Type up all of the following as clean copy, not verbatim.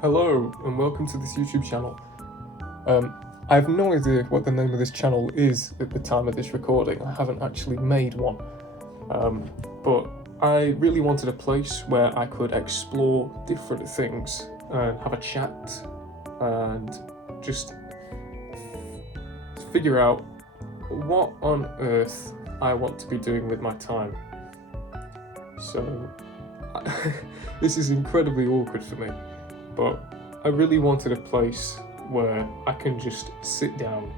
Hello and welcome to this YouTube channel. I have no idea what the name of this channel is at the time of this recording. I haven't actually made one. But I really wanted a place where I could explore different things and have a chat and just figure out what on earth I want to be doing with my time. So this is incredibly awkward for me, but I really wanted a place where I can just sit down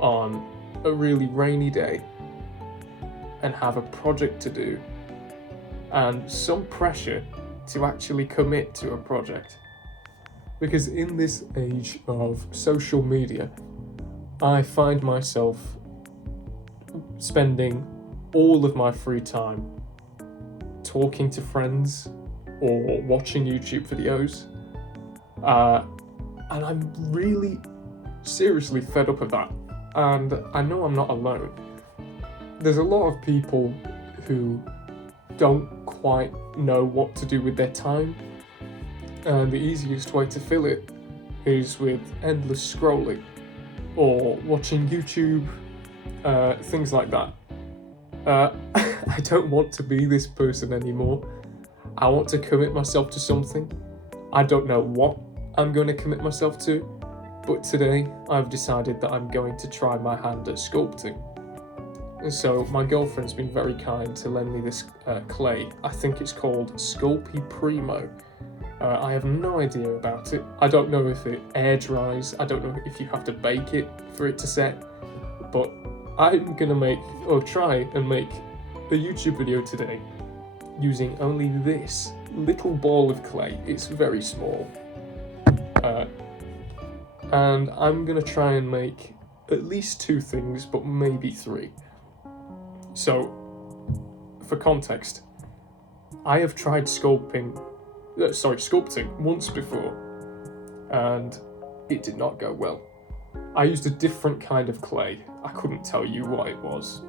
on a really rainy day and have a project to do and some pressure to actually commit to a project. Because in this age of social media, I find myself spending all of my free time talking to friends or watching YouTube videos, and I'm really seriously fed up of that, and I know I'm not alone. There's a lot of people who don't quite know what to do with their time, and the easiest way to fill it is with endless scrolling or watching YouTube, things like that. I don't want to be this person anymore. I want to commit myself to something. I don't know what I'm going to commit myself to, but today I've decided that I'm going to try my hand at sculpting. And so my girlfriend's been very kind to lend me this clay. I think it's called Sculpting Primo. I have no idea about it. I don't know if it air dries. I don't know if you have to bake it for it to set, but I'm gonna try and make a YouTube video today using only this little ball of clay. It's very small. And I'm gonna try and make at least 2 things, but maybe 3. So, for context, I have tried sculpting once before, and it did not go well. I used a different kind of clay. I couldn't tell you what it was,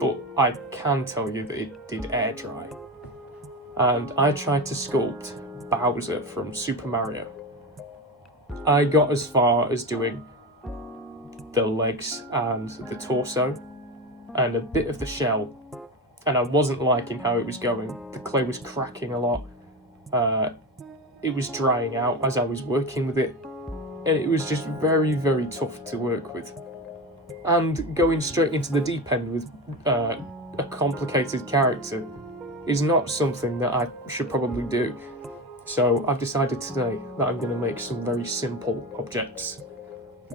but I can tell you that it did air dry. And I tried to sculpt Bowser from Super Mario. I got as far as doing the legs and the torso and a bit of the shell, and I wasn't liking how it was going. The clay was cracking a lot. It was drying out as I was working with it, and it was just very, very tough to work with. And going straight into the deep end with a complicated character is not something that I should probably do. So I've decided today that I'm going to make some very simple objects.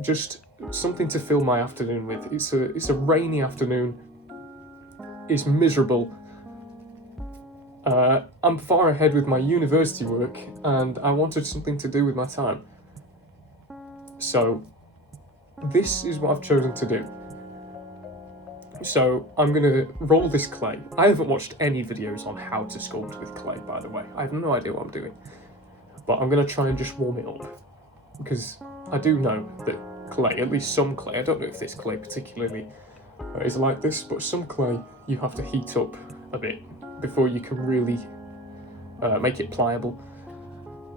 Just something to fill my afternoon with. It's a rainy afternoon. It's miserable. I'm far ahead with my university work, and I wanted something to do with my time. So this is what I've chosen to do. So I'm going to roll this clay. I haven't watched any videos on how to sculpt with clay, by the way. I have no idea what I'm doing. But I'm going to try and just warm it up, because I do know that clay, at least some clay, I don't know if this clay particularly is like this, but some clay you have to heat up a bit before you can really make it pliable.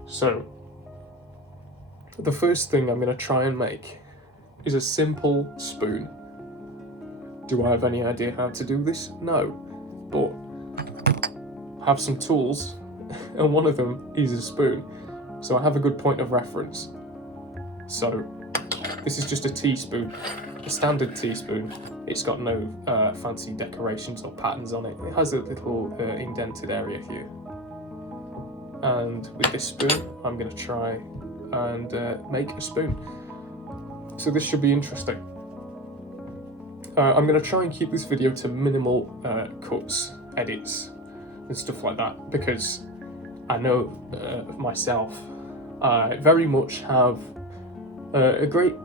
So the first thing I'm going to try and make is a simple spoon. Do I have any idea how to do this? No, but I have some tools, and one of them is a spoon, so I have a good point of reference. So this is just a teaspoon, a standard teaspoon. It's got no fancy decorations or patterns on it. It has a little indented area here. And with this spoon, I'm going to try and make a spoon. So this should be interesting. I'm going to try and keep this video to minimal cuts, edits, and stuff like that, because I know myself, I very much have a great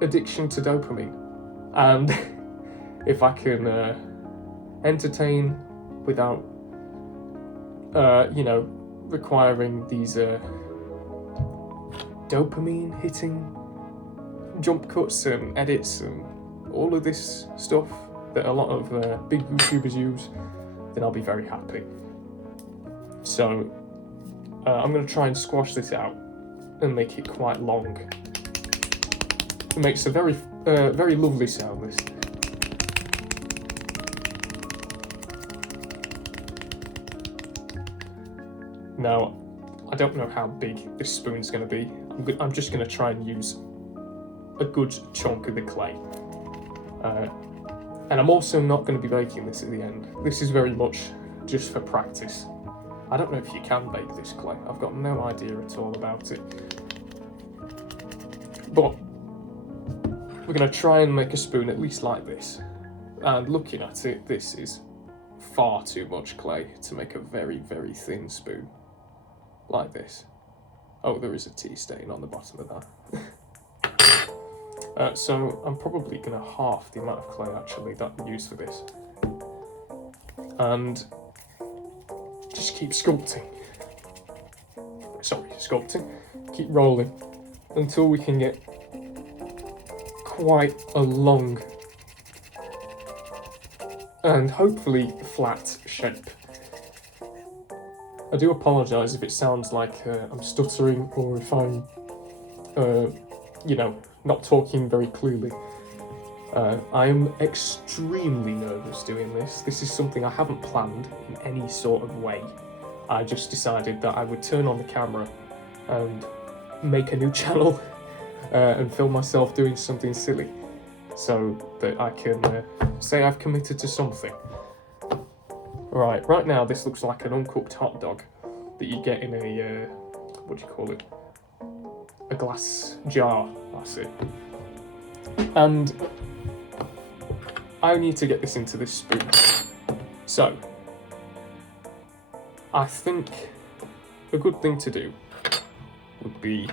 addiction to dopamine, and if I can entertain without, requiring these dopamine hitting jump cuts and edits and all of this stuff that a lot of big YouTubers use, then I'll be very happy. So I'm going to try and squash this out and make it quite long. It makes a very, very lovely sound, this. Now, I don't know how big this spoon's going to be. I'm just going to try and use a good chunk of the clay. And I'm also not going to be baking this at the end. This is very much just for practice. I don't know if you can bake this clay. I've got no idea at all about it. But we're going to try and make a spoon at least like this. And looking at it, this is far too much clay to make a very, very thin spoon. Like this. Oh, there is a tea stain on the bottom of that. So I'm probably going to half the amount of clay actually that I use for this. And just keep sculpting. Sorry, sculpting. Keep rolling until we can get quite a long and hopefully flat shape. I do apologise if it sounds like I'm stuttering or if I'm, not talking very clearly. I'm extremely nervous doing this. This is something I haven't planned in any sort of way. I just decided that I would turn on the camera and make a new channel and film myself doing something silly so that I can say I've committed to something. Right now this looks like an uncooked hot dog that you get in a, what do you call it? A glass jar, that's it. And I need to get this into this spoon. So, I think a good thing to do would be,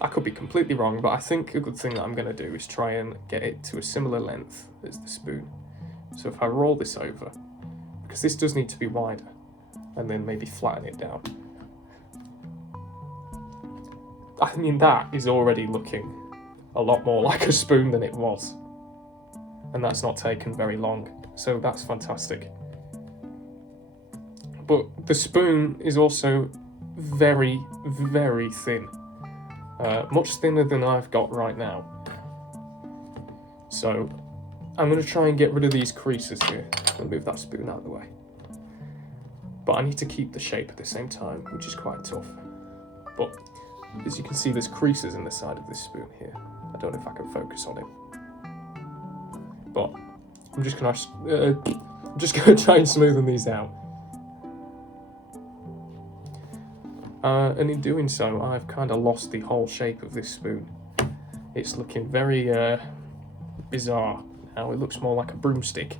I could be completely wrong, but I think a good thing that I'm going to do is try and get it to a similar length as the spoon. So if I roll this over, because this does need to be wider, and then maybe flatten it down. I mean, that is already looking a lot more like a spoon than it was. And that's not taken very long, so that's fantastic. But the spoon is also very, very thin. Much thinner than I've got right now. So I'm going to try and get rid of these creases here. I'll move that spoon out of the way. But I need to keep the shape at the same time, which is quite tough. But as you can see, there's creases in the side of this spoon here. I don't know if I can focus on it. But I'm just gonna try and smoothen these out. And in doing so, I've kind of lost the whole shape of this spoon. It's looking very bizarre now. It looks more like a broomstick.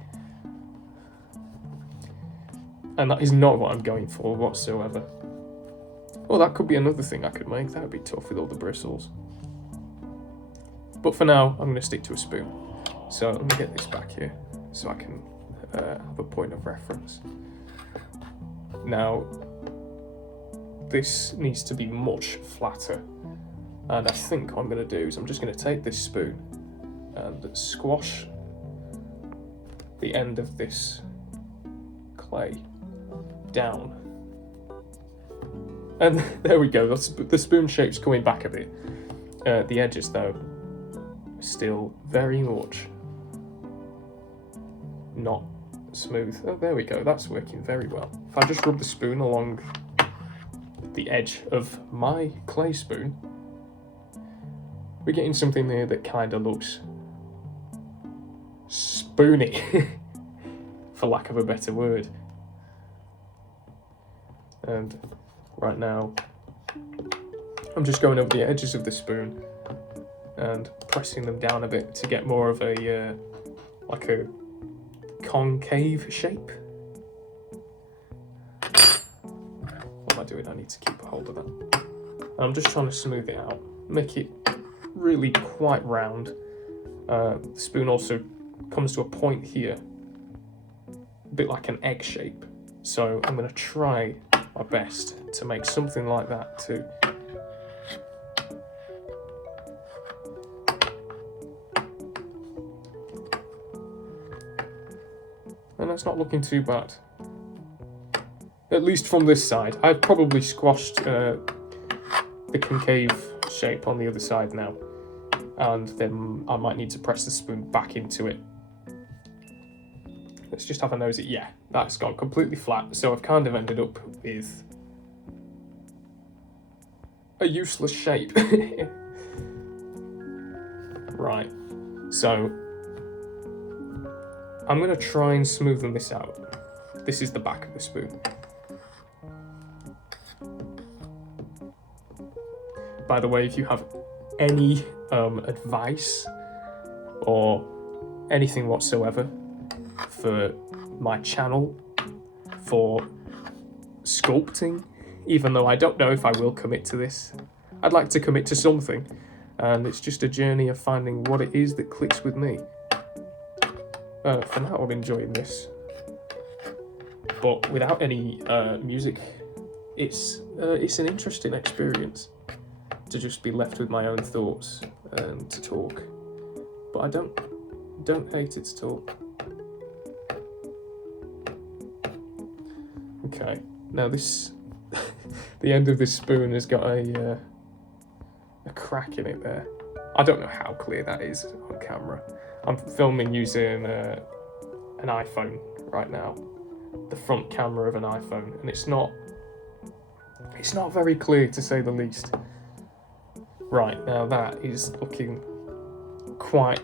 And that is not what I'm going for whatsoever. Well, that could be another thing I could make. That would be tough with all the bristles. But for now, I'm going to stick to a spoon. So let me get this back here so I can have a point of reference. Now, this needs to be much flatter. And I think what I'm going to do is I'm just going to take this spoon and squash the end of this clay down. And there we go, the spoon shape's coming back a bit. The edges, though, still very much not smooth. Oh, there we go, that's working very well. If I just rub the spoon along the edge of my clay spoon, we're getting something there that kind of looks spoony, for lack of a better word. And right now, I'm just going over the edges of the spoon and pressing them down a bit to get more of a, like a concave shape. What am I doing? I need to keep a hold of that. I'm just trying to smooth it out, make it really quite round. The spoon also comes to a point here, a bit like an egg shape. So I'm going to try my best to make something like that too. And that's not looking too bad. At least from this side. I've probably squashed the concave shape on the other side now. And then I might need to press the spoon back into it. Let's just have a nosy. Yeah, that's gone completely flat. So I've kind of ended up with a useless shape. Right, so I'm going to try and smoothen this out. This is the back of the spoon. By the way, if you have any advice or anything whatsoever for my channel, for sculpting, even though I don't know if I will commit to this, I'd like to commit to something, and it's just a journey of finding what it is that clicks with me. For now, I'm enjoying this, but without any music, it's an interesting experience to just be left with my own thoughts and to talk. But I don't hate it at all. Okay, now this the end of this spoon has got a crack in it there. I don't know how clear that is on camera. I'm filming using an iPhone right now, the front camera of an iPhone, and it's not very clear, to say the least. Right, now that is looking quite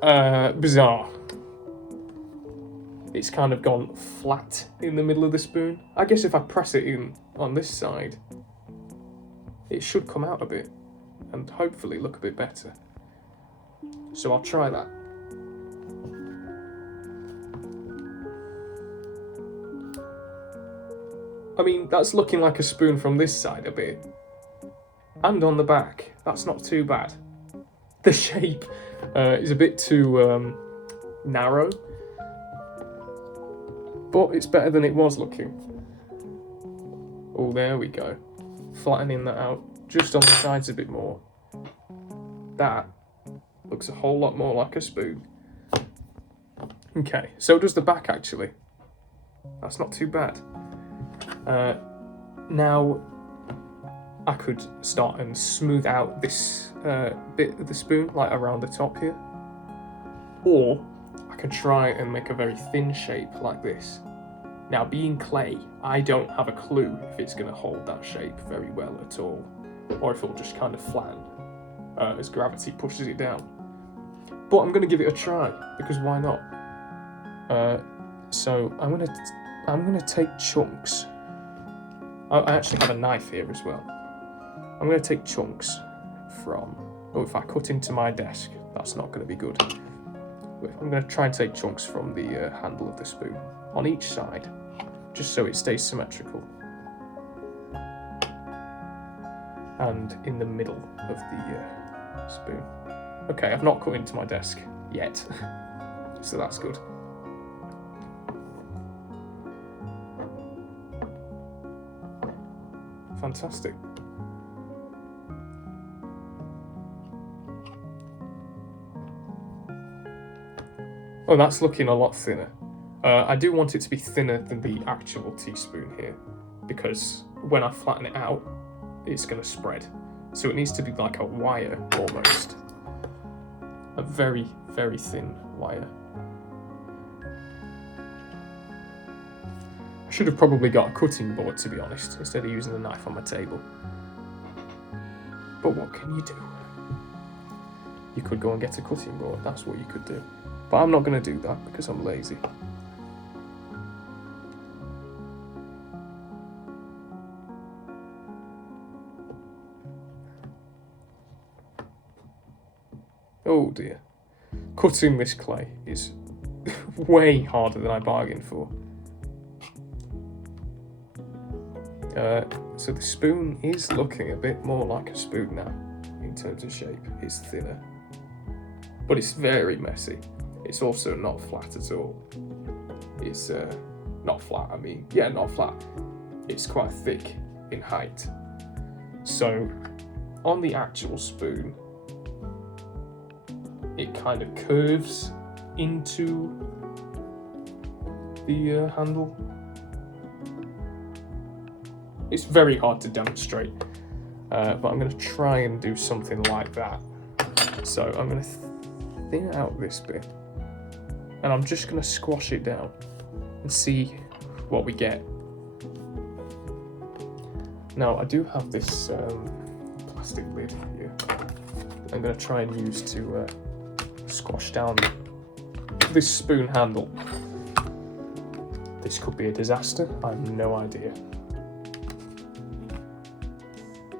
bizarre. It's kind of gone flat in the middle of the spoon. I guess if I press it in on this side, it should come out a bit and hopefully look a bit better. So I'll try that. I mean, that's looking like a spoon from this side a bit. And on the back, that's not too bad. The shape is a bit too narrow, but it's better than it was looking. Oh, there we go. Flattening that out just on the sides a bit more. That looks a whole lot more like a spoon. Okay, so does the back actually. That's not too bad. Now I could start and smooth out this bit of the spoon, like around the top here. Or I can try and make a very thin shape like this. Now, being clay, I don't have a clue if it's going to hold that shape very well at all, or if it'll just kind of flatten as gravity pushes it down. But I'm going to give it a try, because why not? So I'm going to take chunks. I actually have a knife here as well. I'm going to take chunks from... Oh, if I cut into my desk, that's not going to be good. I'm going to try and take chunks from the handle of the spoon on each side, just so it stays symmetrical. And in the middle of the spoon. Okay, I've not cut into my desk yet, so that's good. Fantastic. Oh, that's looking a lot thinner. I do want it to be thinner than the actual teaspoon here, because when I flatten it out, it's going to spread. So it needs to be like a wire almost. A very, very thin wire. I should have probably got a cutting board, to be honest, instead of using the knife on my table. But what can you do? You could go and get a cutting board, that's what you could do. But I'm not going to do that because I'm lazy. Oh dear. Cutting this clay is way harder than I bargained for. So the spoon is looking a bit more like a spoon now, in terms of shape. It's thinner, but it's very messy. It's also not flat at all. It's not flat, I mean, yeah, not flat. It's quite thick in height. So on the actual spoon, it kind of curves into the handle. It's very hard to demonstrate. but I'm going to try and do something like that. So I'm going to thin out this bit, and I'm just going to squash it down and see what we get. Now I do have this plastic lid here I'm going to try and use to squash down this spoon handle. This could be a disaster, I have no idea.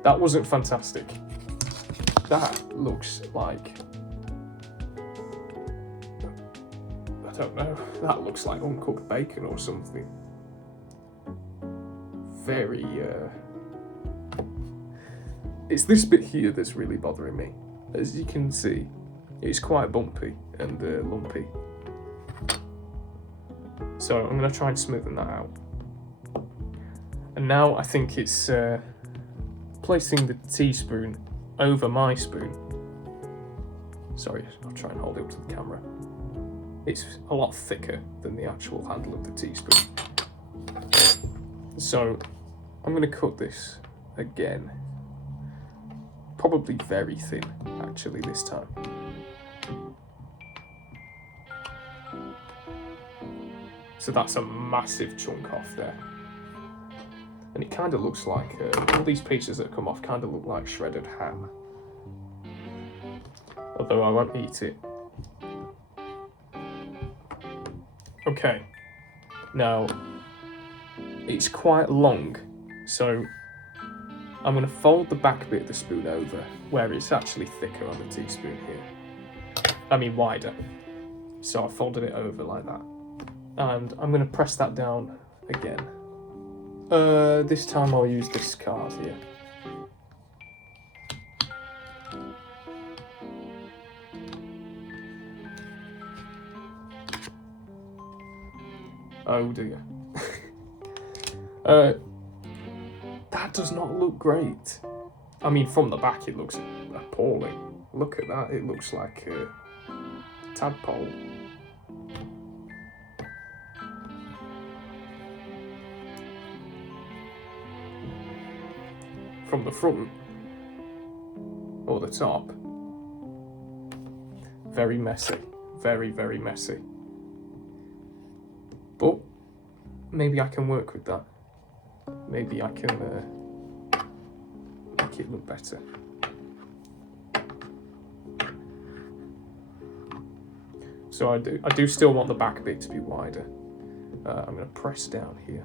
That wasn't fantastic. That looks like, I don't know, that looks like uncooked bacon or something. Very, it's this bit here that's really bothering me. As you can see, it's quite bumpy and lumpy. So I'm going to try and smoothen that out. And now I think it's placing the teaspoon over my spoon. Sorry, I'll try and hold it up to the camera. It's a lot thicker than the actual handle of the teaspoon. So I'm going to cut this again. Probably very thin, actually, this time. So that's a massive chunk off there. And it kind of looks like, all these pieces that come off kind of look like shredded ham. Although I won't eat it. Okay, now, it's quite long, so I'm going to fold the back bit of the spoon over, where it's actually thicker on the teaspoon here. I mean wider. So I folded it over like that. And I'm going to press that down again. This time I'll use this card here. Oh dear. That does not look great. I mean, from the back it looks appalling. Look at that, it looks like a tadpole. From the front, or the top, very messy, very, very messy. But maybe I can work with that. Maybe I can make it look better. So I do still want the back bit to be wider. I'm going to press down here,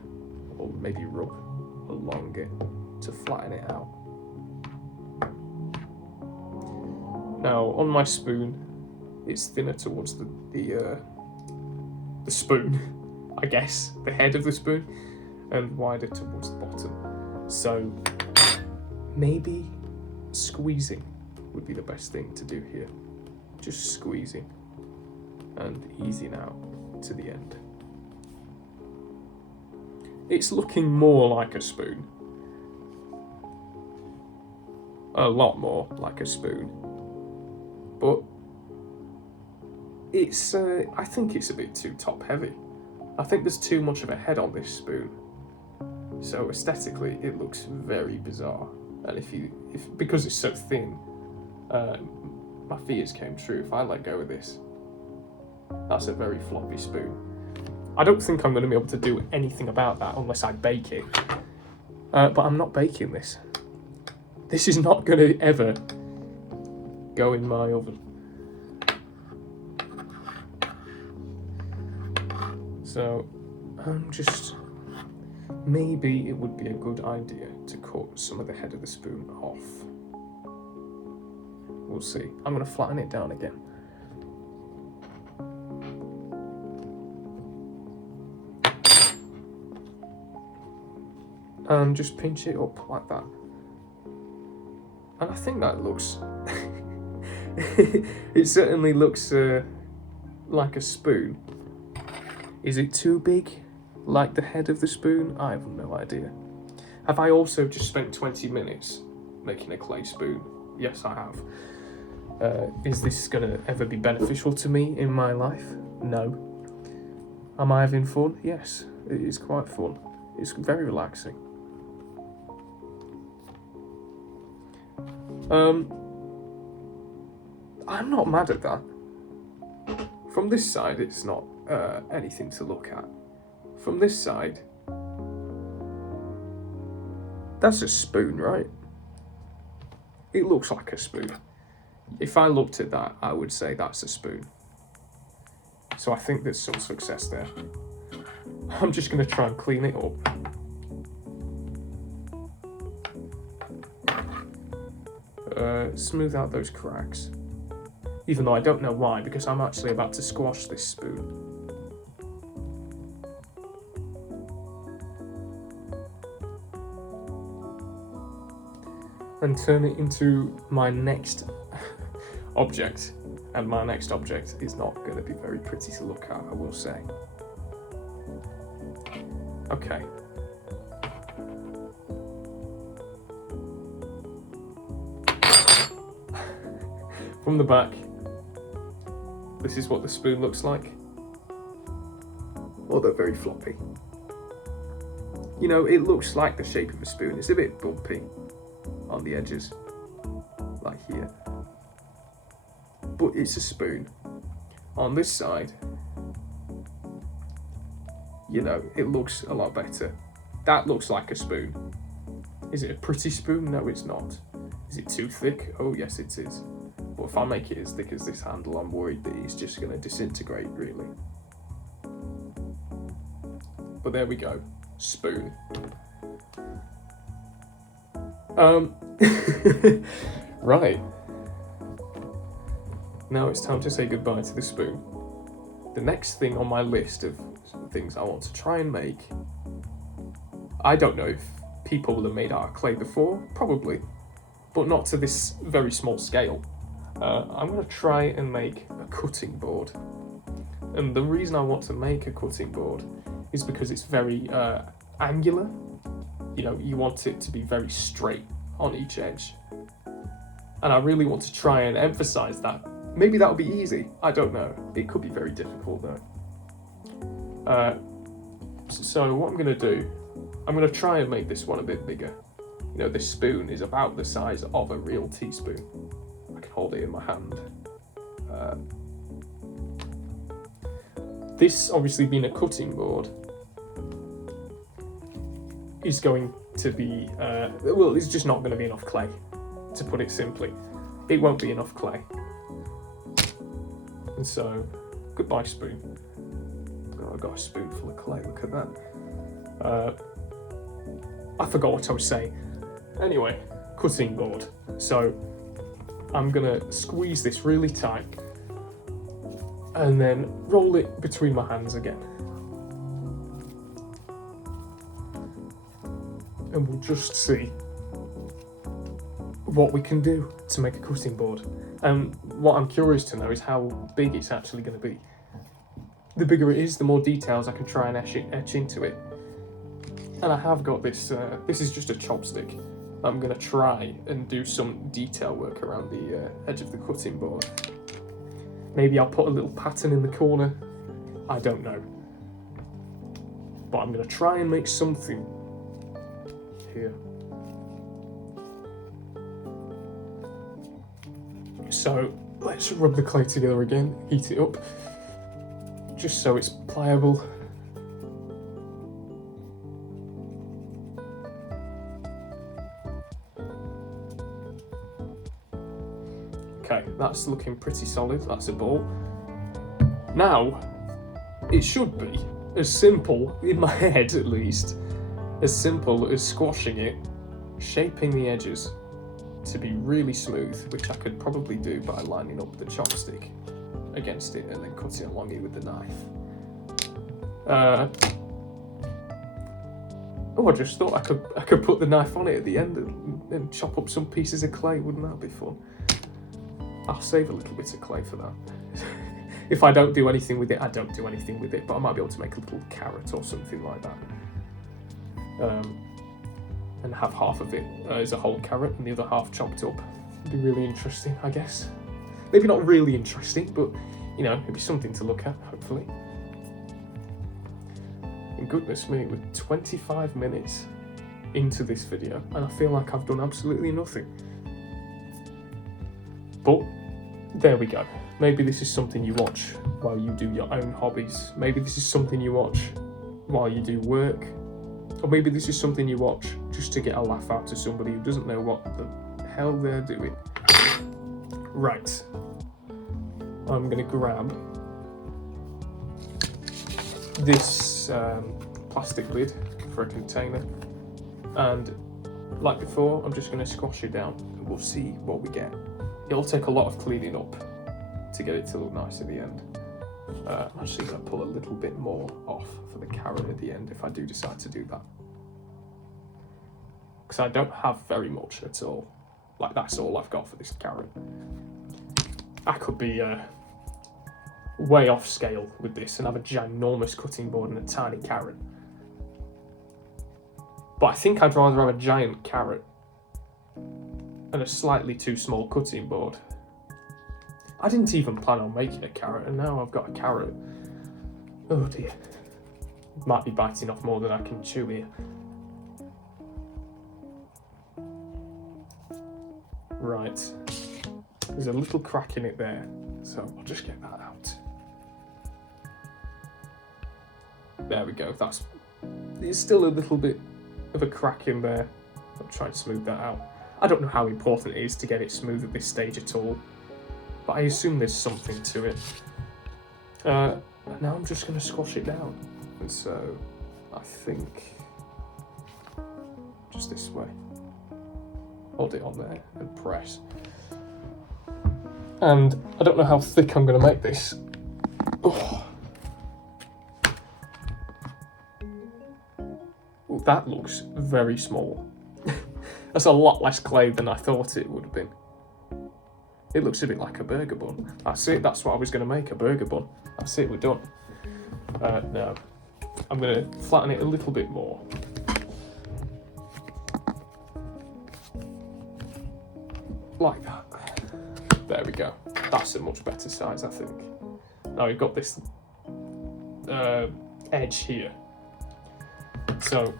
or maybe rub along it to flatten it out. Now on my spoon, it's thinner towards the spoon, I guess, the head of the spoon, and wider towards the bottom. So maybe squeezing would be the best thing to do here. Just squeezing and easing out to the end. It's looking more like a spoon. A lot more like a spoon. But it's, I think it's a bit too top heavy. I think there's too much of a head on this spoon. So aesthetically, it looks very bizarre. And because it's so thin, my fears came true. If I let go of this, that's a very floppy spoon. I don't think I'm going to be able to do anything about that unless I bake it. But I'm not baking this. This is not going to ever go in my oven. So maybe it would be a good idea to cut some of the head of the spoon off. We'll see. I'm going to flatten it down again. And just pinch it up like that. And I think that looks... it certainly looks like a spoon. Is it too big? Like the head of the spoon? I have no idea. Have I also just spent 20 minutes making a clay spoon? Yes, I have. Is this going to ever be beneficial to me in my life? No. Am I having fun? Yes, it is quite fun. It's very relaxing. I'm not mad at that. From this side, it's not anything to look at. From this side, that's a spoon, right? It looks like a spoon. If I looked at that, I would say that's a spoon. So I think there's some success there. I'm just going to try and clean it up. Smooth out those cracks. Even though I don't know why, because I'm actually about to squash this spoon. And turn it into my next object. And my next object is not going to be very pretty to look at, I will say. Okay. From the back, this is what the spoon looks like. Oh, they're very floppy. You know, it looks like the shape of a spoon. It's a bit bumpy on the edges, like here. But it's a spoon. On this side, you know, it looks a lot better. That looks like a spoon. Is it a pretty spoon? No, it's not. Is it too thick? Oh, yes, it is. But if I make it as thick as this handle, I'm worried that it's just going to disintegrate, really. But there we go. Spoon. Right. Now it's time to say goodbye to the spoon. The next thing on my list of things I want to try and make, I don't know if people will have made out of clay before, probably, but not to this very small scale. I'm going to try and make a cutting board. And the reason I want to make a cutting board is because it's very angular. You know, you want it to be very straight on each edge. And I really want to try and emphasize that. Maybe that'll be easy, I don't know. It could be very difficult though. So what I'm going to do, I'm going to try and make this one a bit bigger. You know, this spoon is about the size of a real teaspoon. I can hold it in my hand. This, obviously being a cutting board, is going to be, well, it's just not going to be enough clay, to put it simply. It won't be enough clay. And so, goodbye spoon. Oh, I've got a spoonful of clay, look at that. I forgot what I was saying. Anyway, cutting board. So, I'm gonna squeeze this really tight and then roll it between my hands again. And we'll just see what we can do to make a cutting board. And what I'm curious to know is how big it's actually going to be. The bigger it is, the more details I can try and etch into it. And I have got this, this is just a chopstick. I'm going to try and do some detail work around the edge of the cutting board. Maybe I'll put a little pattern in the corner. I don't know. But I'm going to try and make something here. So let's rub the clay together again, heat it up, just so it's pliable. Okay, that's looking pretty solid, that's a ball. Now, it should be as simple, in my head at least, as simple as squashing it, shaping the edges to be really smooth, which I could probably do by lining up the chopstick against it and then cutting along it with the knife. Oh, I just thought I could put the knife on it at the end and chop up some pieces of clay. Wouldn't that be fun? I'll save a little bit of clay for that. If I don't do anything with it, I don't do anything with it, but I might be able to make a little carrot or something like that. And have half of it as a whole carrot and the other half chopped up. It'd be really interesting, I guess. Maybe not really interesting, but, you know, it'd be something to look at, hopefully. And goodness me, we're 25 minutes into this video, and I feel like I've done absolutely nothing. But there we go. Maybe this is something you watch while you do your own hobbies. Maybe this is something you watch while you do work. Or maybe this is something you watch just to get a laugh out of somebody who doesn't know what the hell they're doing. Right. I'm going to grab this plastic lid for a container, and like before, I'm just going to squash it down and we'll see what we get. It'll take a lot of cleaning up to get it to look nice at the end. I'm actually going to pull a little bit more off for the carrot at the end if I do decide to do that, because I don't have very much at all. Like, that's all I've got for this carrot. I could be way off scale with this and have a ginormous cutting board and a tiny carrot. But I think I'd rather have a giant carrot and a slightly too small cutting board. I didn't even plan on making a carrot, and now I've got a carrot. Oh dear. Might be biting off more than I can chew here. Right. There's a little crack in it there, so I'll just get that out. There we go. There's still a little bit of a crack in there. I'll try and smooth that out. I don't know how important it is to get it smooth at this stage at all, but I assume there's something to it. And now I'm just going to squash it down. And so I think just this way. Hold it on there and press. And I don't know how thick I'm going to make this. Oh. Ooh, that looks very small. That's a lot less clay than I thought it would have been. It looks a bit like a burger bun. That's it, that's what I was going to make, a burger bun. That's it, we're done. Now, I'm going to flatten it a little bit more. Like that. There we go. That's a much better size, I think. Now we've got this edge here. So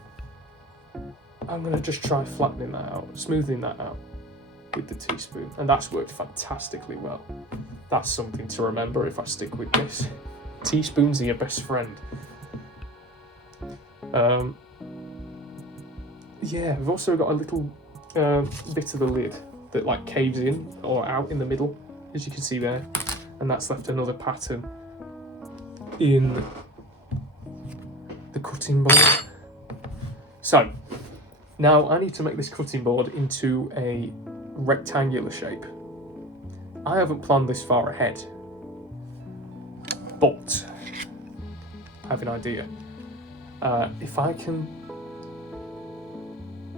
I'm going to just try flattening that out, smoothing that out with the teaspoon. And that's worked fantastically well. That's something to remember if I stick with this. Teaspoons are your best friend. Yeah, I've also got a little bit of the lid that like caves in or out in the middle, as you can see there. And that's left another pattern in the cutting board. So now I need to make this cutting board into a rectangular shape. I haven't planned this far ahead, but I have an idea. If I can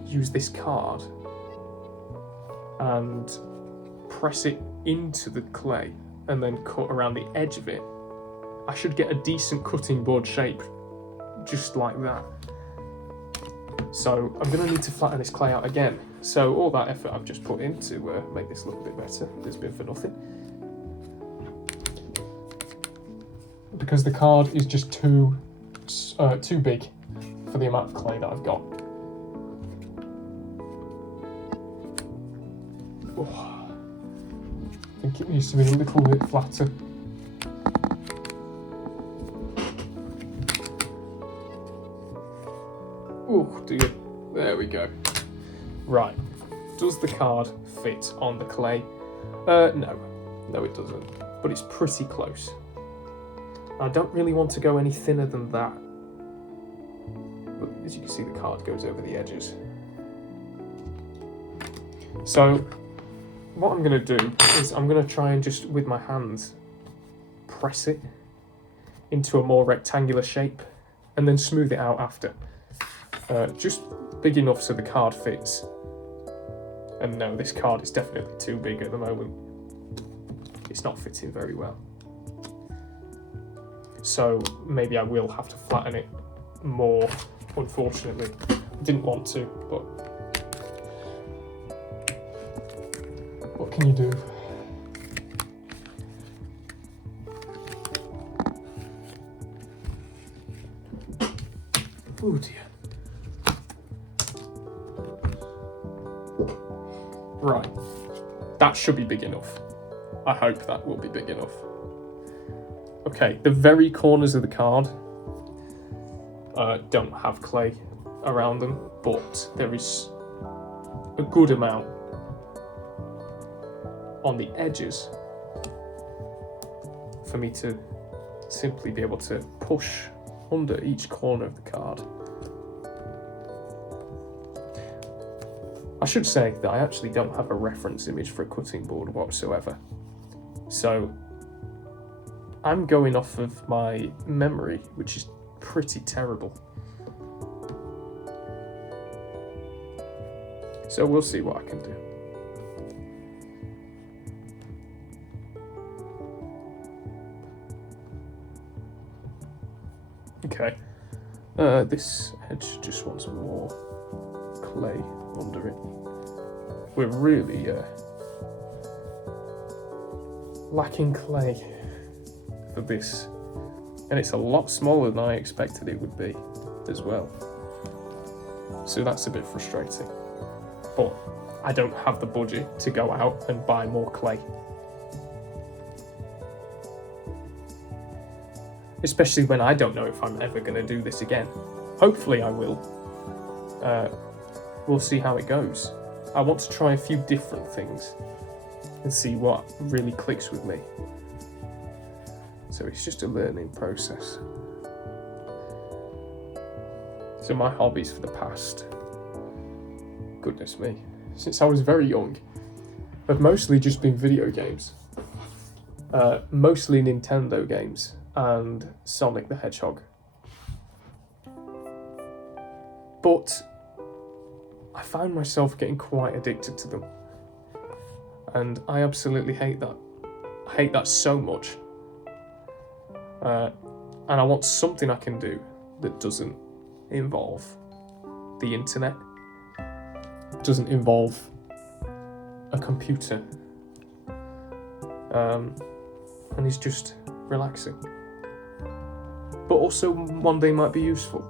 use this card and press it into the clay and then cut around the edge of it, I should get a decent cutting board shape just like that. So I'm going to need to flatten this clay out again. So all that effort I've just put in to make this look a bit better has been for nothing. Because the card is just too big for the amount of clay that I've got. Oh, I think it needs to be a little bit flatter. Oh dear, there we go. Right, does the card fit on the clay? No it doesn't, but it's pretty close. I don't really want to go any thinner than that, but as you can see the card goes over the edges. So what I'm going to do is I'm going to try and just with my hands press it into a more rectangular shape and then smooth it out after. Just big enough so the card fits. And no, this card is definitely too big at the moment. It's not fitting very well. So maybe I will have to flatten it more, unfortunately. I didn't want to, but what can you do? Oh dear. Right, that should be big enough. I hope that will be big enough. Okay, the very corners of the card don't have clay around them, but there is a good amount on the edges for me to simply be able to push under each corner of the card. I should say that I actually don't have a reference image for a cutting board whatsoever, so I'm going off of my memory, which is pretty terrible. So we'll see what I can do. Okay, this edge just wants more clay under it. We're really lacking clay for this, and it's a lot smaller than I expected it would be as well. So that's a bit frustrating, but I don't have the budget to go out and buy more clay. Especially when I don't know if I'm ever going to do this again. Hopefully I will. We'll see how it goes. I want to try a few different things and see what really clicks with me. So it's just a learning process. So my hobbies for the past, goodness me, since I was very young, have mostly just been video games. Mostly Nintendo games and Sonic the Hedgehog. But I found myself getting quite addicted to them. And I absolutely hate that. I hate that so much. And I want something I can do that doesn't involve the internet, doesn't involve a computer, and is just relaxing. But also one day might be useful.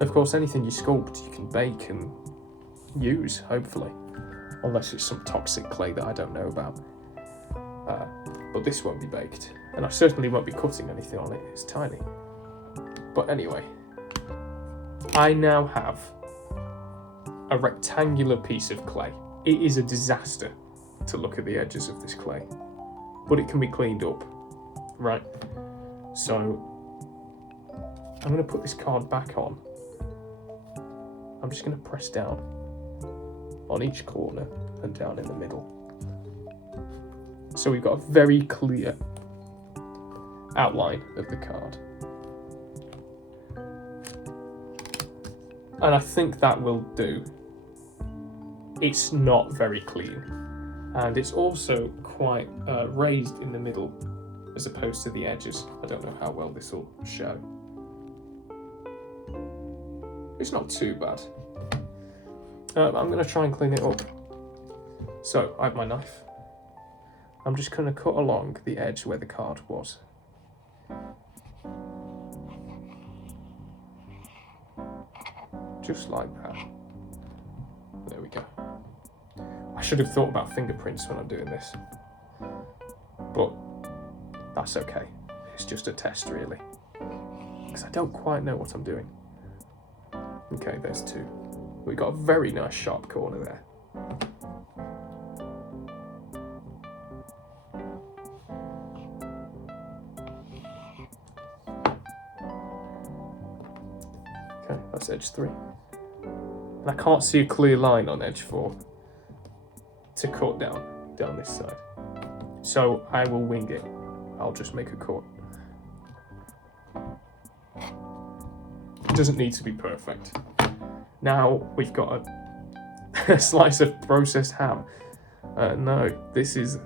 Of course, anything you sculpt, you can bake and use, hopefully. Unless it's some toxic clay that I don't know about. But this won't be baked. And I certainly won't be cutting anything on it, it's tiny. But anyway, I now have a rectangular piece of clay. It is a disaster to look at the edges of this clay, but it can be cleaned up, right? So I'm going to put this card back on. I'm just going to press down on each corner and down in the middle. So we've got a very clear outline of the card. And I think that will do. It's not very clean. And it's also quite raised in the middle as opposed to the edges. I don't know how well this will show. It's not too bad. I'm going to try and clean it up. So I have my knife. I'm just going to cut along the edge where the card was. Just like that. There we go. I should have thought about fingerprints when I'm doing this. But that's okay. It's just a test, really. Because I don't quite know what I'm doing. Okay, there's two. We got a very nice sharp corner there. Okay, that's edge 3. And I can't see a clear line on edge 4 to cut down this side. So I will wing it. I'll just make a cut. It doesn't need to be perfect. Now we've got a slice of processed ham. No, this is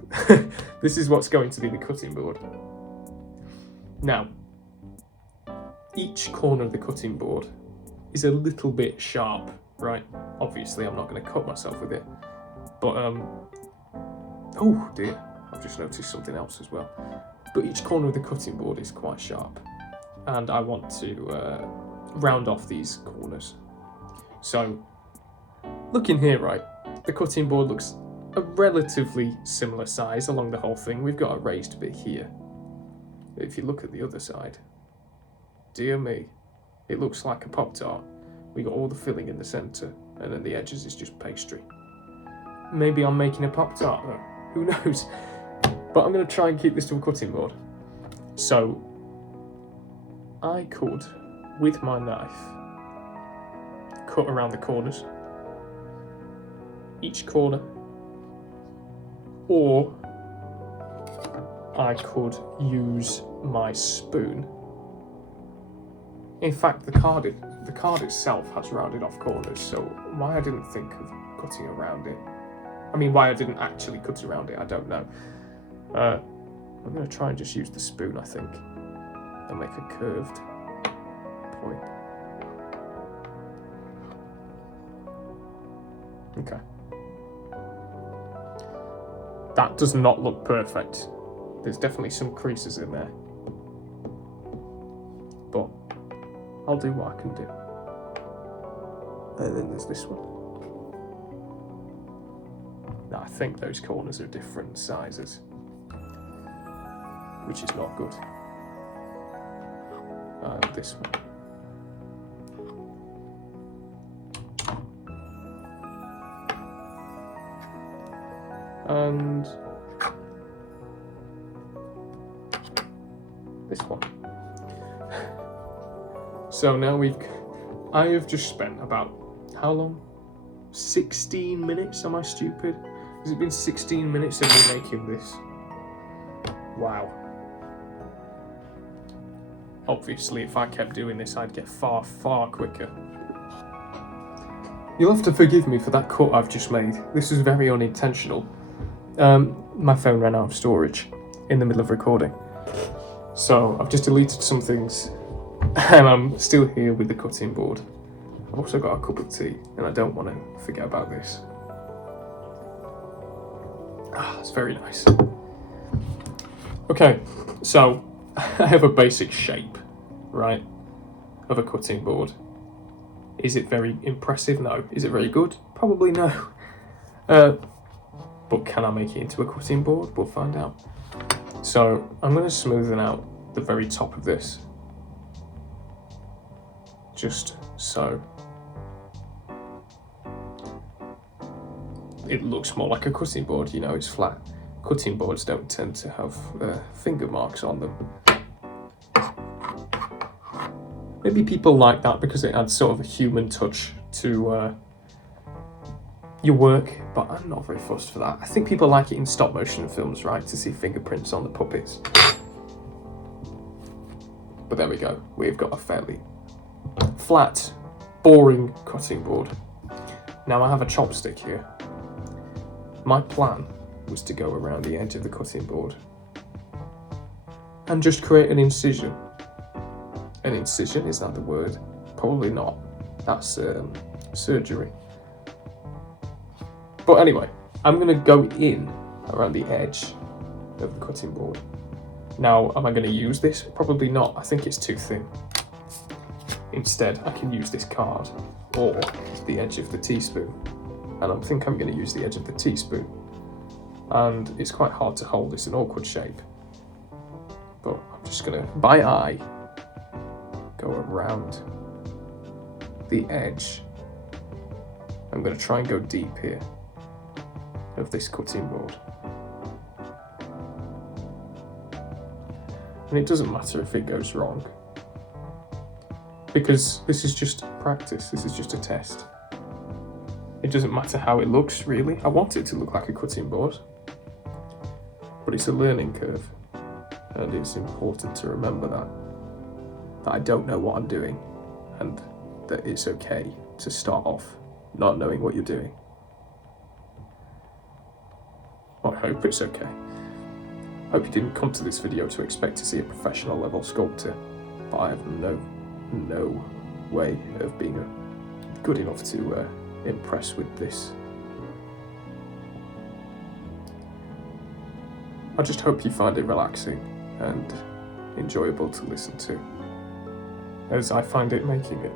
this is what's going to be the cutting board. Now, each corner of the cutting board is a little bit sharp, right? Obviously, I'm not going to cut myself with it, but oh dear, I've just noticed something else as well. But each corner of the cutting board is quite sharp, and I want to round off these corners. So, looking here, right, the cutting board looks a relatively similar size along the whole thing. We've got a raised bit here. If you look at the other side, dear me, it looks like a Pop-Tart. We got all the filling in the centre, and then the edges is just pastry. Maybe I'm making a Pop-Tart though, who knows? But I'm going to try and keep this to a cutting board. So, I could, with my knife, cut around the corners, each corner, or I could use my spoon. In fact, the card itself has rounded off corners, so why I didn't think of cutting around it, I mean why I didn't actually cut around it, I don't know. I'm going to try and just use the spoon, I think, and make a curved point. Okay. That does not look perfect. There's definitely some creases in there. But I'll do what I can do. And then there's this one. Now, I think those corners are different sizes, which is not good. And this one. And this one. So now I have just spent about, how long? 16 minutes, am I stupid? Has it been 16 minutes of me making this? Wow. Obviously, if I kept doing this, I'd get far, far quicker. You'll have to forgive me for that cut I've just made. This was very unintentional. My phone ran out of storage in the middle of recording. So I've just deleted some things and I'm still here with the cutting board. I've also got a cup of tea and I don't want to forget about this. It's very nice. Okay, so I have a basic shape, right, of a cutting board. Is it very impressive? No. Is it very good? Probably no. But can I make it into a cutting board? We'll find out. So I'm going to smoothen out the very top of this. Just so. It looks more like a cutting board, you know, it's flat. Cutting boards don't tend to have finger marks on them. Maybe people like that because it adds sort of a human touch to your work, but I'm not very fussed for that. I think people like it in stop motion films, right, to see fingerprints on the puppets. But there we go, we've got a fairly flat, boring cutting board. Now I have a chopstick here. My plan was to go around the edge of the cutting board and just create an incision. An incision, is that the word? Probably not. That's surgery. But anyway, I'm going to go in around the edge of the cutting board. Now, am I going to use this? Probably not. I think it's too thin. Instead, I can use this card or the edge of the teaspoon. And I think I'm going to use the edge of the teaspoon. And it's quite hard to hold. It's an awkward shape. But I'm just going to, by eye, go around the edge. I'm going to try and go deep here of this cutting board. And it doesn't matter if it goes wrong, because this is just practice, this is just a test. It doesn't matter how it looks, really. I want it to look like a cutting board, but it's a learning curve, and it's important to remember that I don't know what I'm doing, and that it's okay to start off not knowing what you're doing. I hope it's okay. I hope you didn't come to this video to expect to see a professional level sculptor, but I have no way of being good enough to impress with this. I just hope you find it relaxing and enjoyable to listen to, as I find it making it.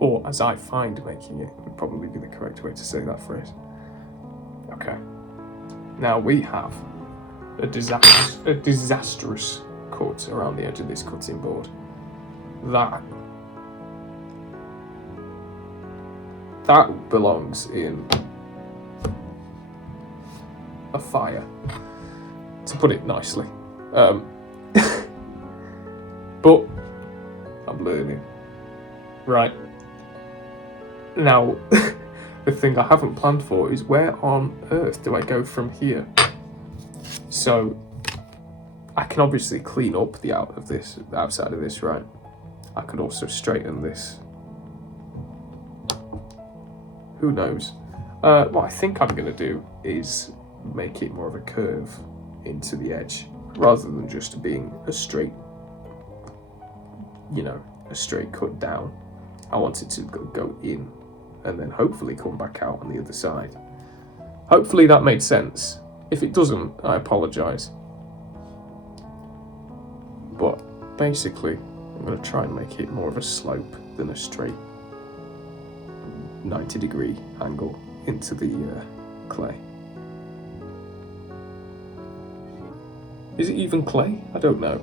Or or as I find making it, would probably be the correct way to say that phrase. Okay. Now we have a disastrous cut around the edge of this cutting board. That belongs in a fire, to put it nicely. But I'm learning. Right. Now, the thing I haven't planned for is where on earth do I go from here? So, I can obviously clean up the outside of this, right? I could also straighten this. Who knows? What I think I'm going to do is make it more of a curve into the edge, rather than just being a straight, a straight cut down. I want it to go in and then hopefully come back out on the other side. Hopefully that made sense. If it doesn't, I apologise. But basically, I'm going to try and make it more of a slope than a straight 90-degree angle into the clay. Is it even clay? I don't know.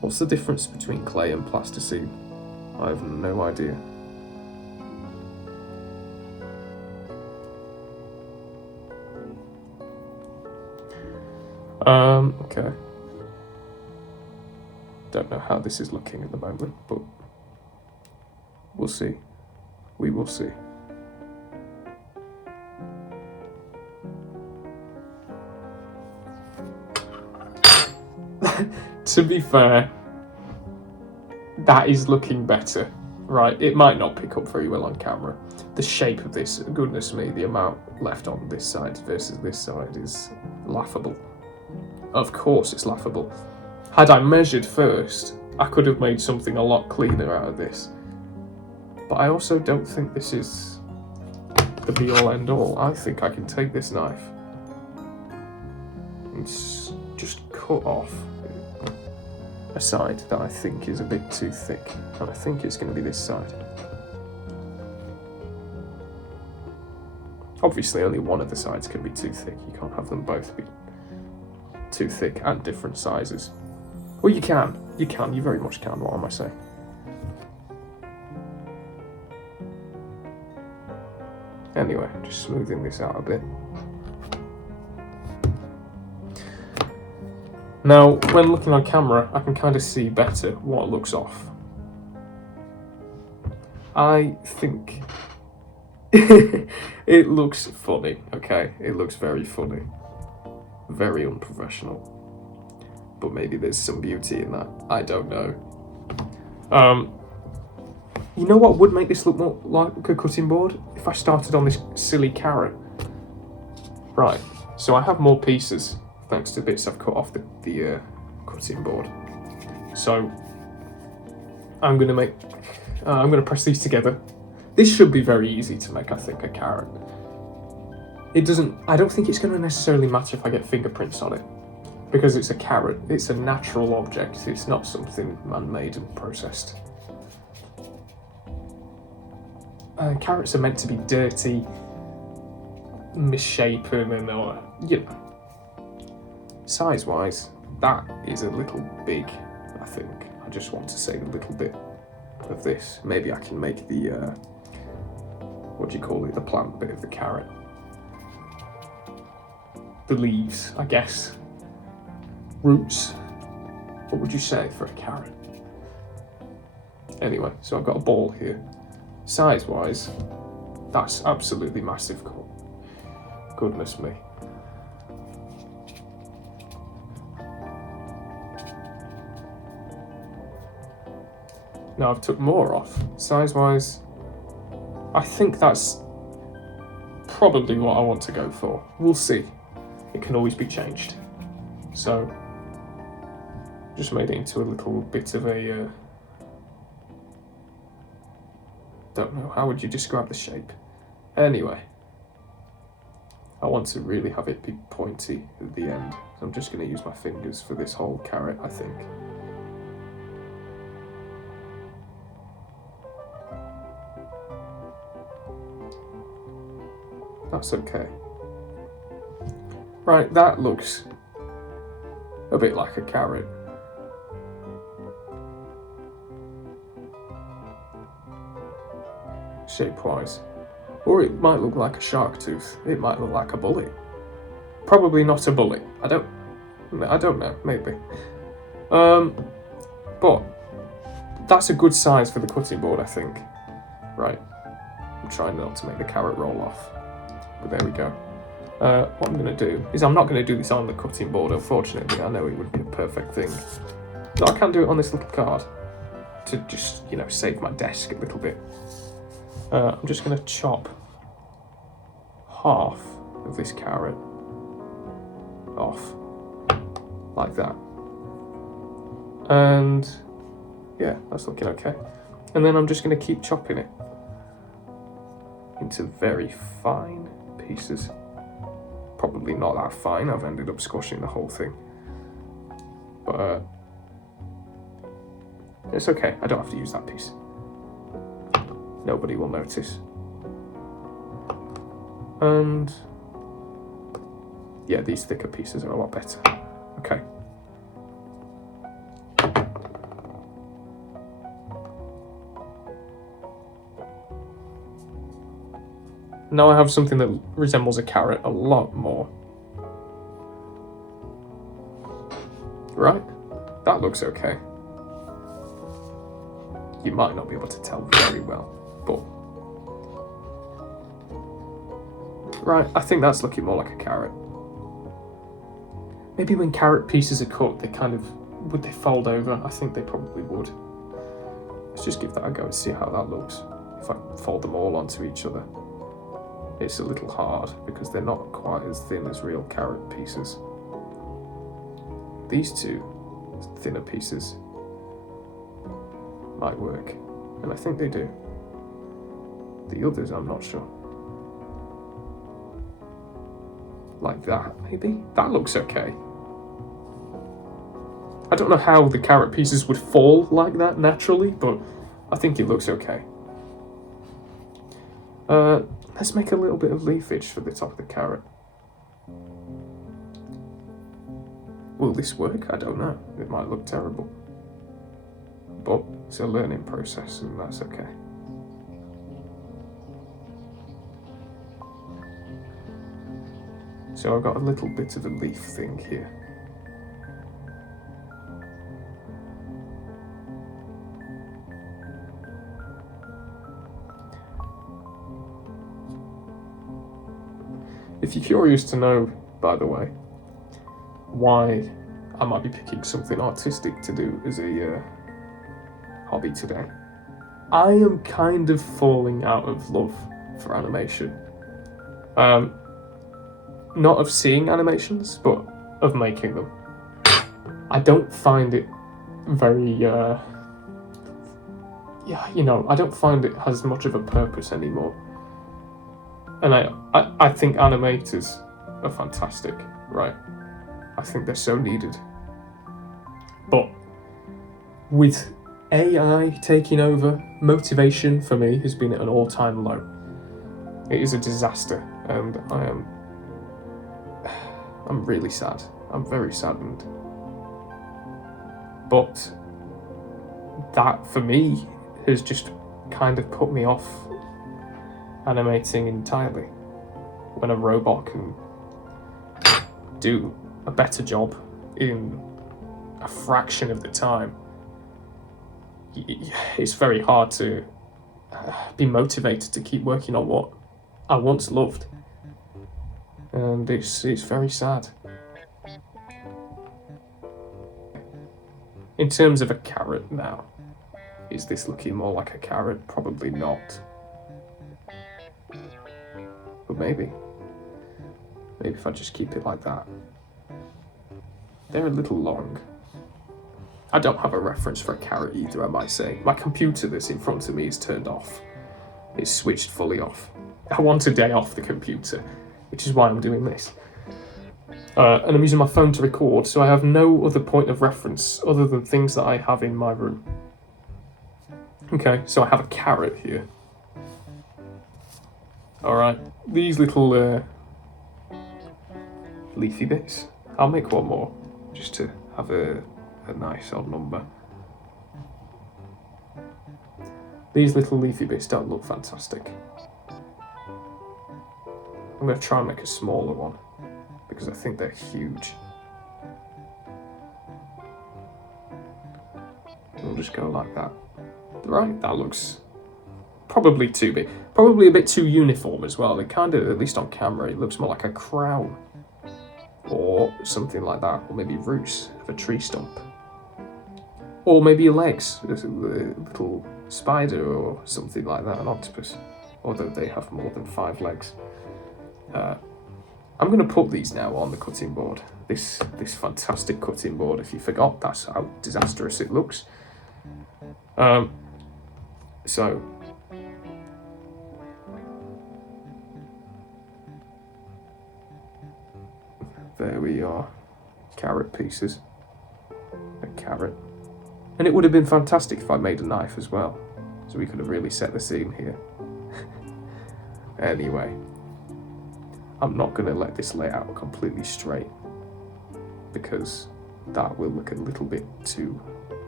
What's the difference between clay and plasticine? I have no idea. Okay. Don't know how this is looking at the moment, but we'll see. We will see. To be fair, that is looking better, right? It might not pick up very well on camera. The shape of this, goodness me, the amount left on this side versus this side is laughable. Of course it's laughable. Had I measured first, I could have made something a lot cleaner out of this. But I also don't think this is the be-all end-all. I think I can take this knife and just cut off a side that I think is a bit too thick. And I think it's going to be this side. Obviously only one of the sides can be too thick. You can't have them both be too thick and different sizes. Well, you can, you very much can, what am I saying? Anyway, just smoothing this out a bit. Now, when looking on camera, I can kind of see better what looks off. I think it looks funny, okay? It looks very funny. Very unprofessional. But maybe there's some beauty in that. I don't know. You know what would make this look more like a cutting board? If I started on this silly carrot. Right, so I have more pieces thanks to bits I've cut off the cutting board. So I'm gonna press these together. This should be very easy to make, I think, a carrot. I don't think it's gonna necessarily matter if I get fingerprints on it, because it's a carrot, it's a natural object, it's not something man-made and processed. Carrots are meant to be dirty, misshapen, and size-wise, that is a little big, I think. I just want to save a little bit of this. Maybe I can make the, the plant bit of the carrot. The leaves, I guess. Roots. What would you say for a carrot? Anyway, so I've got a ball here. Size-wise, that's absolutely massive. Goodness me. Now I've took more off. Size-wise, I think that's probably what I want to go for. We'll see. It can always be changed. So, just made it into a little bit of a... don't know, how would you describe the shape? Anyway, I want to really have it be pointy at the end. So I'm just going to use my fingers for this whole carrot, I think. That's okay. Right, that looks a bit like a carrot. Shape-wise. Or it might look like a shark tooth. It might look like a bullet. Probably not a bullet. I don't know, maybe. But that's a good size for the cutting board, I think. Right. I'm trying not to make the carrot roll off. But there we go. What I'm going to do is I'm not going to do this on the cutting board, unfortunately. I know it would be a perfect thing. So I can do it on this little card to just, save my desk a little bit. I'm just going to chop half of this carrot off like that. And yeah, that's looking okay. And then I'm just going to keep chopping it into very fine pieces. Probably not that fine, I've ended up squashing the whole thing. But it's okay, I don't have to use that piece. Nobody will notice. And yeah, these thicker pieces are a lot better. Okay. Now I have something that resembles a carrot a lot more. Right? That looks okay. You might not be able to tell very well, but... Right, I think that's looking more like a carrot. Maybe when carrot pieces are cut, they would they fold over? I think they probably would. Let's just give that a go and see how that looks. If I fold them all onto each other. It's a little hard because they're not quite as thin as real carrot pieces. These two thinner pieces might work, and I think they do. The others, I'm not sure. Like that, maybe? That looks okay. I don't know how the carrot pieces would fall like that naturally, but I think it looks okay. Let's make a little bit of leafage for the top of the carrot. Will this work? I don't know. It might look terrible. But it's a learning process, and that's okay. So I've got a little bit of a leaf thing here. If you're curious to know, by the way, why I might be picking something artistic to do as a hobby today, I am kind of falling out of love for animation. Not of seeing animations, but of making them. I don't find it very, I don't find it has much of a purpose anymore. And I think animators are fantastic, right? I think they're so needed. But with AI taking over, motivation for me has been at an all-time low. It is a disaster, and I'm really sad. I'm very saddened. But that, for me, has just kind of put me off animating entirely. When a robot can do a better job in a fraction of the time, it's very hard to be motivated to keep working on what I once loved. And it's very sad. In terms of a carrot now, is this looking more like a carrot? Probably not. But maybe if I just keep it like that. They're a little long. I don't have a reference for a carrot either, I might say. My computer that's in front of me is turned off. It's switched fully off. I want a day off the computer, which is why I'm doing this. And I'm using my phone to record, so I have no other point of reference other than things that I have in my room. Okay, so I have a carrot here. Alright, these little leafy bits. I'll make one more, just to have a nice odd number. These little leafy bits don't look fantastic. I'm going to try and make a smaller one, because I think they're huge. We'll just go like that. Right, that looks probably too big. Probably a bit too uniform as well. It kind of, at least on camera, it looks more like a crown. Or something like that. Or maybe roots of a tree stump. Or maybe legs. A little spider or something like that, an octopus. Although they have more than 5 legs. I'm going to put these now on the cutting board. This fantastic cutting board. If you forgot, that's how disastrous it looks. So there we are. Carrot pieces. A carrot. And it would have been fantastic if I made a knife as well. So we could have really set the scene here. Anyway. I'm not going to let this lay out completely straight. Because that will look a little bit too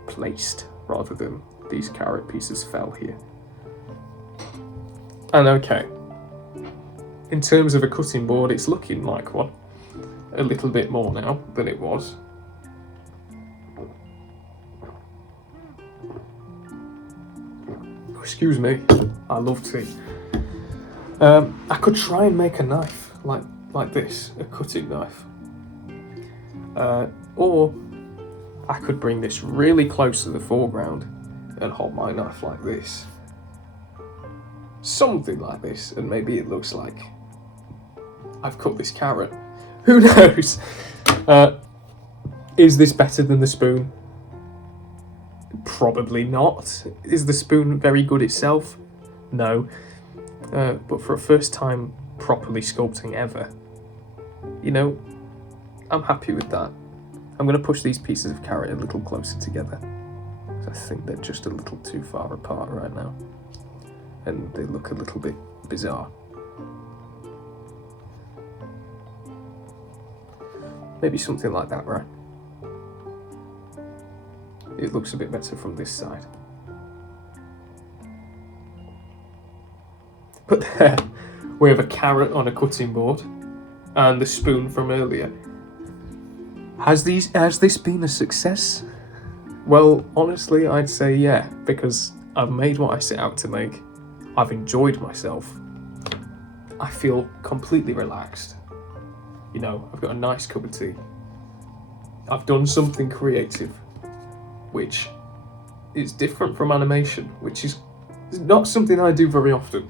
placed. Rather than these carrot pieces fell here. And okay. In terms of a cutting board, it's looking like one. A little bit more now than it was. Excuse me, I love tea. I could try and make a knife like this, a cutting knife. Or I could bring this really close to the foreground and hold my knife like this. Something like this, and maybe it looks like I've cut this carrot. Who knows? Is this better than the spoon? Probably not. Is the spoon very good itself? No. But for a first time properly sculpting ever, you know, I'm happy with that. I'm going to push these pieces of carrot a little closer together. I think they're just a little too far apart right now. And they look a little bit bizarre. Maybe something like that, right? It looks a bit better from this side. But there, we have a carrot on a cutting board and the spoon from earlier. Has this been a success? Well, honestly, I'd say yeah, because I've made what I set out to make. I've enjoyed myself. I feel completely relaxed. You know, I've got a nice cup of tea. I've done something creative, which is different from animation, which is not something I do very often.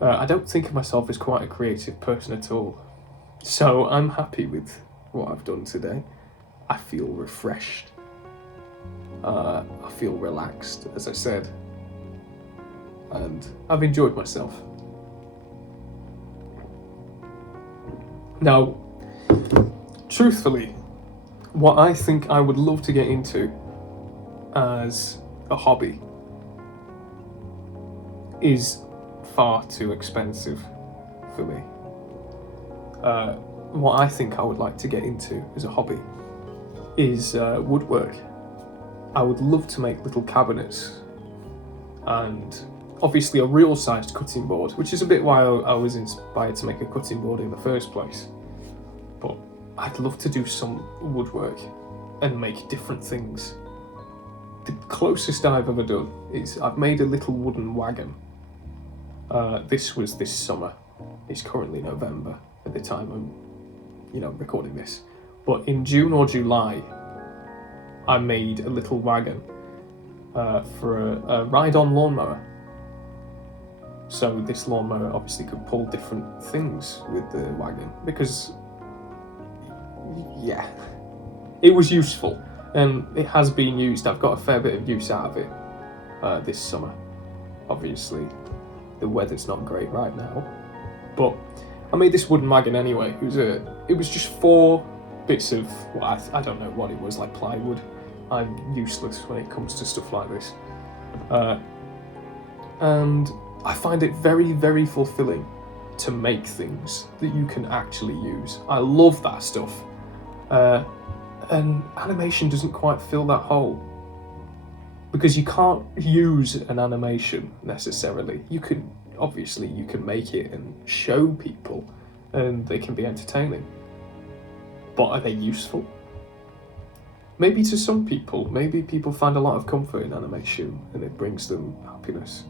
I don't think of myself as quite a creative person at all. So I'm happy with what I've done today. I feel refreshed. I feel relaxed, as I said. And I've enjoyed myself. Now, truthfully, what I think I would love to get into as a hobby is far too expensive for me. What I think I would like to get into as a hobby is woodwork. I would love to make little cabinets and obviously a real-sized cutting board, which is a bit why I was inspired to make a cutting board in the first place. But I'd love to do some woodwork and make different things. The closest I've ever done is I've made a little wooden wagon. This was this summer. It's currently November at the time I'm, recording this. But in June or July, I made a little wagon for a ride-on lawnmower. So this lawnmower obviously could pull different things with the wagon because, yeah, it was useful and it has been used. I've got a fair bit of use out of it this summer. Obviously, the weather's not great right now, but I made this wooden wagon anyway. It was just 4 bits of, I don't know what it was, like plywood. I'm useless when it comes to stuff like this. And I find it very, very fulfilling to make things that you can actually use. I love that stuff. And animation doesn't quite fill that hole. Because you can't use an animation necessarily. You can make it and show people, and they can be entertaining. But are they useful? Maybe to some people. Maybe people find a lot of comfort in animation and it brings them happiness.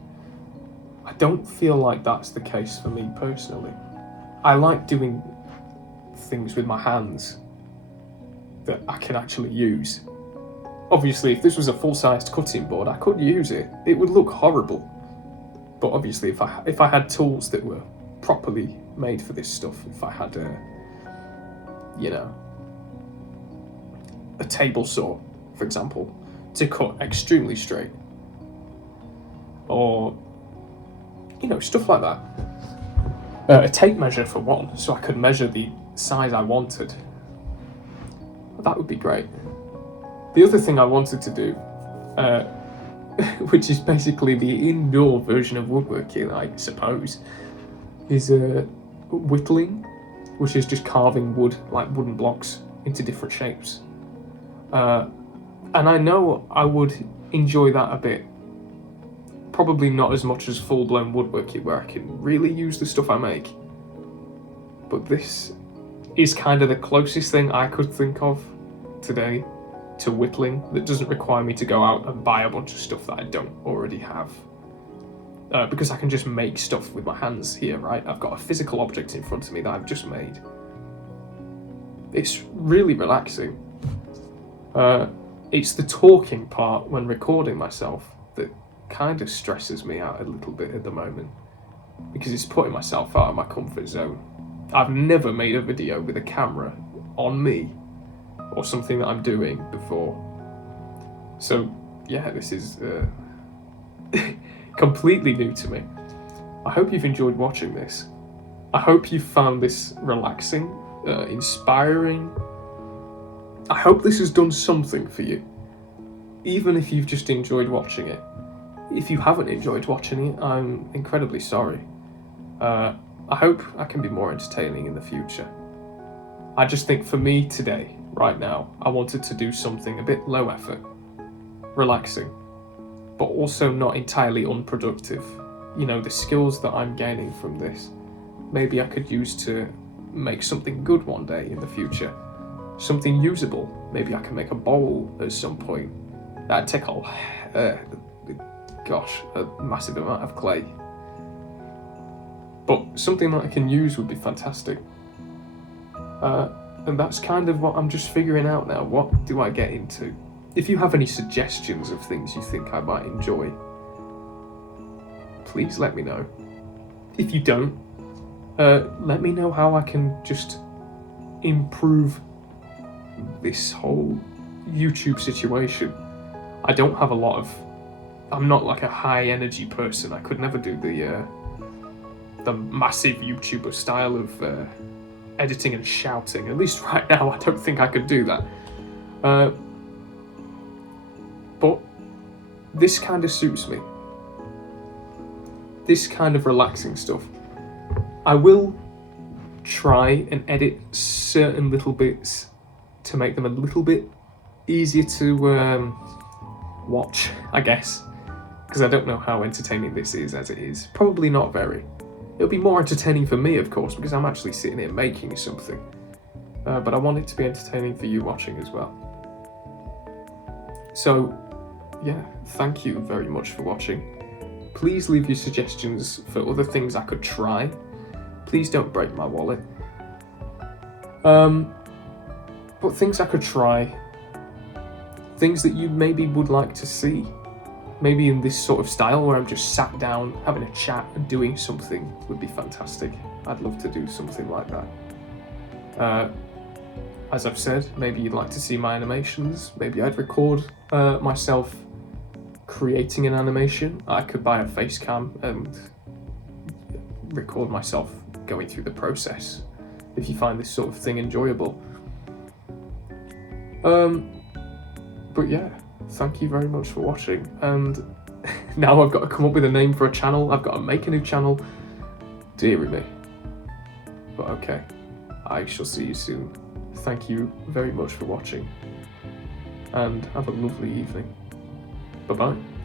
I don't feel like that's the case for me personally. I like doing things with my hands that I can actually use. Obviously, if this was a full-sized cutting board, I could use it. It would look horrible. But obviously, if I had tools that were properly made for this stuff, if I had a table saw, for example, to cut extremely straight, or stuff like that. A tape measure for one, so I could measure the size I wanted. That would be great. The other thing I wanted to do, which is basically the indoor version of woodworking, I suppose, is whittling, which is just carving wood, like wooden blocks, into different shapes. And I know I would enjoy that a bit. Probably not as much as full-blown woodworking, where I can really use the stuff I make. But this is kind of the closest thing I could think of today to whittling that doesn't require me to go out and buy a bunch of stuff that I don't already have. Because I can just make stuff with my hands here, right? I've got a physical object in front of me that I've just made. It's really relaxing. It's the talking part when recording myself that kind of stresses me out a little bit at the moment, because it's putting myself out of my comfort zone. I've never made a video with a camera on me or something that I'm doing before. So yeah, this is completely new to me. I hope you've enjoyed watching this. I hope you found this relaxing, inspiring. I hope this has done something for you, even if you've just enjoyed watching it. If you haven't enjoyed watching it, I'm incredibly sorry. I hope I can be more entertaining in the future. I just think for me today, right now, I wanted to do something a bit low effort, relaxing, but also not entirely unproductive. The skills that I'm gaining from this, maybe I could use to make something good one day in the future. Something usable. Maybe I can make a bowl at some point. That'd take a massive amount of clay. But something that I can use would be fantastic. And that's kind of what I'm just figuring out now. What do I get into? If you have any suggestions of things you think I might enjoy, please let me know. If you don't, let me know how I can just improve this whole YouTube situation. I don't have I'm not like a high energy person. I could never do the massive YouTuber style of editing and shouting. At least right now, I don't think I could do that. But this kind of suits me. This kind of relaxing stuff. I will try and edit certain little bits to make them a little bit easier to watch, I guess, because I don't know how entertaining this is as it is. Probably not very. It'll be more entertaining for me, of course, because I'm actually sitting here making something. But I want it to be entertaining for you watching as well. So, yeah, thank you very much for watching. Please leave your suggestions for other things I could try. Please don't break my wallet. But things I could try. Things that you maybe would like to see. Maybe in this sort of style where I'm just sat down, having a chat and doing something would be fantastic. I'd love to do something like that. As I've said, maybe you'd like to see my animations. Maybe I'd record myself creating an animation. I could buy a face cam and record myself going through the process, if you find this sort of thing enjoyable. But yeah, thank you very much for watching, and now I've got to come up with a name for a channel. I've got to make a new channel. Deary me. But okay, I shall see you soon. Thank you very much for watching, and have a lovely evening. Bye-bye.